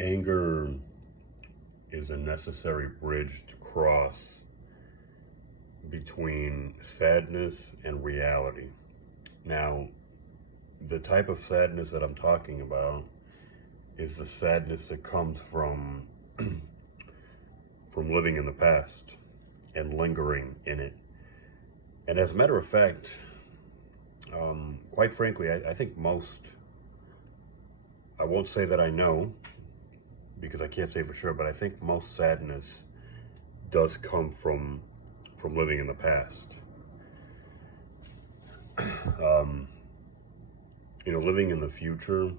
Anger is a necessary bridge to cross between sadness and reality. Now, the type of sadness that I'm talking about is the sadness that comes from living in the past and lingering in it. And as a matter of fact, quite frankly, I think most, I won't say that I know because I can't say for sure, but I think most sadness does come from living in the past. Living in the future,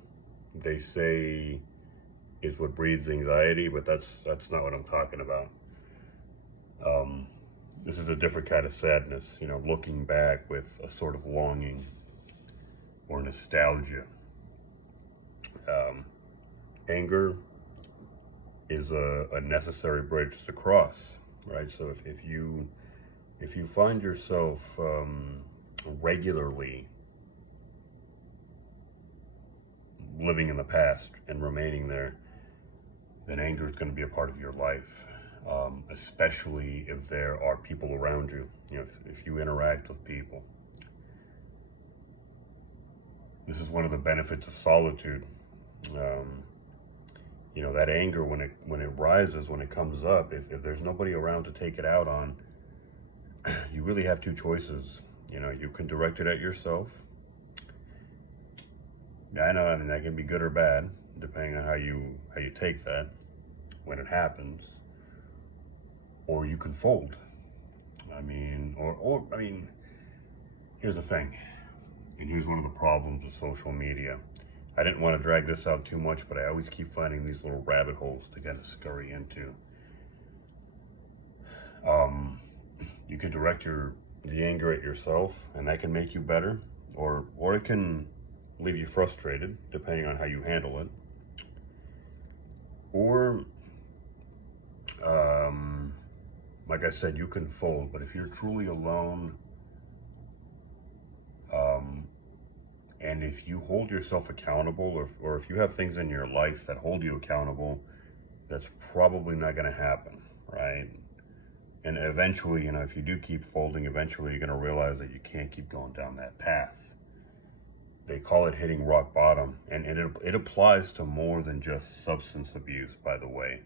they say is what breeds anxiety, but that's not what I'm talking about. This is a different kind of sadness, looking back with a sort of longing or nostalgia. Anger is a necessary bridge to cross, right? So if you find yourself regularly living in the past and remaining there, then anger is going to be a part of your life, especially if there are people around you. If you interact with people. This is one of the benefits of solitude. That anger when it rises, when it comes up, if there's nobody around to take it out on, you really have two choices. You can direct it at yourself. I know, that can be good or bad, depending on how you take that when it happens. Or you can fold. Here's the thing, and here's one of the problems with social media. I didn't want to drag this out too much, but I always keep finding these little rabbit holes to kind of scurry into. You can direct the anger at yourself, and that can make you better, or it can leave you frustrated, depending on how you handle it. Or, like I said, you can fold, but if you're truly alone, and if you hold yourself accountable, or if you have things in your life that hold you accountable, that's probably not going to happen, right? And eventually, if you do keep folding, eventually you're going to realize that you can't keep going down that path. They call it hitting rock bottom, and it applies to more than just substance abuse, by the way.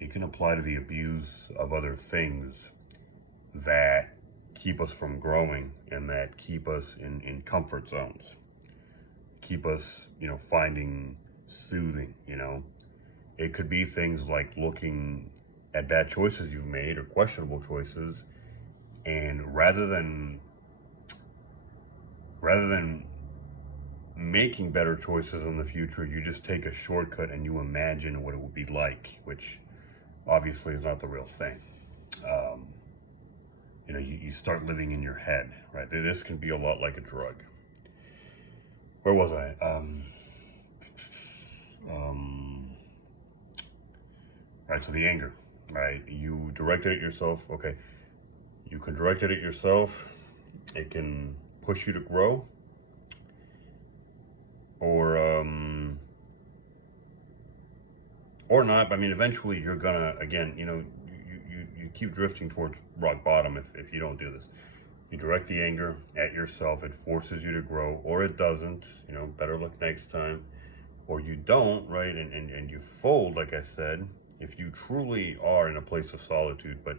It can apply to the abuse of other things that keep us from growing and that keep us in comfort zones, keep us, finding soothing. It could be things like looking at bad choices you've made or questionable choices, and rather than making better choices in the future, you just take a shortcut and you imagine what it would be like, which obviously is not the real thing. You start living in your head, right? This can be a lot like a drug. Where was I? Right, so the anger, right? You directed it yourself. Okay, you can direct it at yourself. It can push you to grow, or not. Eventually you're gonna, again, you keep drifting towards rock bottom if you don't do this. You direct the anger at yourself. It forces you to grow, or it doesn't. Better luck next time. Or you don't, right? And you fold, like I said, if you truly are in a place of solitude. But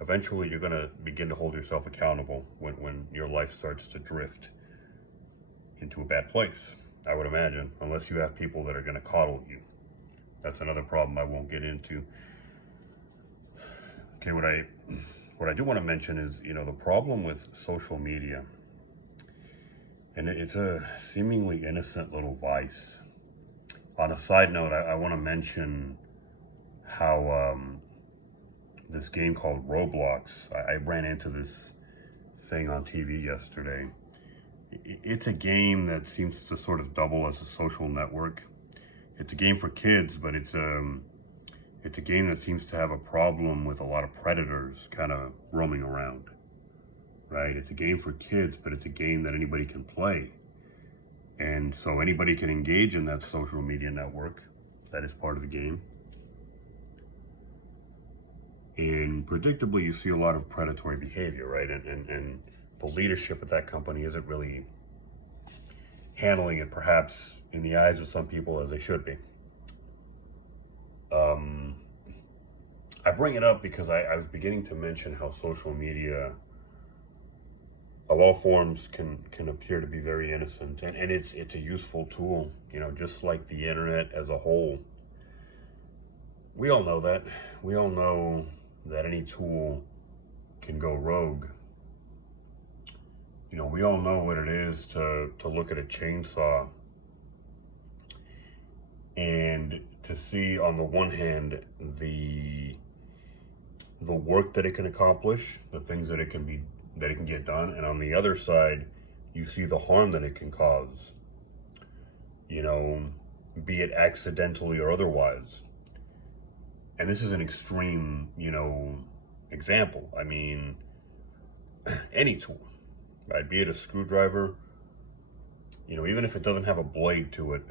eventually you're going to begin to hold yourself accountable when your life starts to drift into a bad place, I would imagine, unless you have people that are going to coddle you. That's another problem I won't get into. Okay, what I do want to mention is, the problem with social media, and it's a seemingly innocent little vice. On a side note, I want to mention how this game called Roblox, I ran into this thing on TV yesterday. It's a game that seems to sort of double as a social network. It's a game for kids, but it's a game that seems to have a problem with a lot of predators kind of roaming around, right? It's a game for kids, but it's a game that anybody can play. And so anybody can engage in that social media network. That is part of the game. And predictably, you see a lot of predatory behavior, right? And the leadership at that company isn't really handling it, perhaps in the eyes of some people, as they should be. I bring it up because I was beginning to mention how social media of all forms can appear to be very innocent, and it's a useful tool, just like the internet as a whole. We all know that. We all know that any tool can go rogue. We all know what it is to look at a chainsaw and to see, on the one hand, the work that it can accomplish, the things that it can get done, and on the other side, you see the harm that it can cause. Be it accidentally or otherwise. And this is an extreme, example. I mean, any tool, right? Be it a screwdriver, even if it doesn't have a blade to it,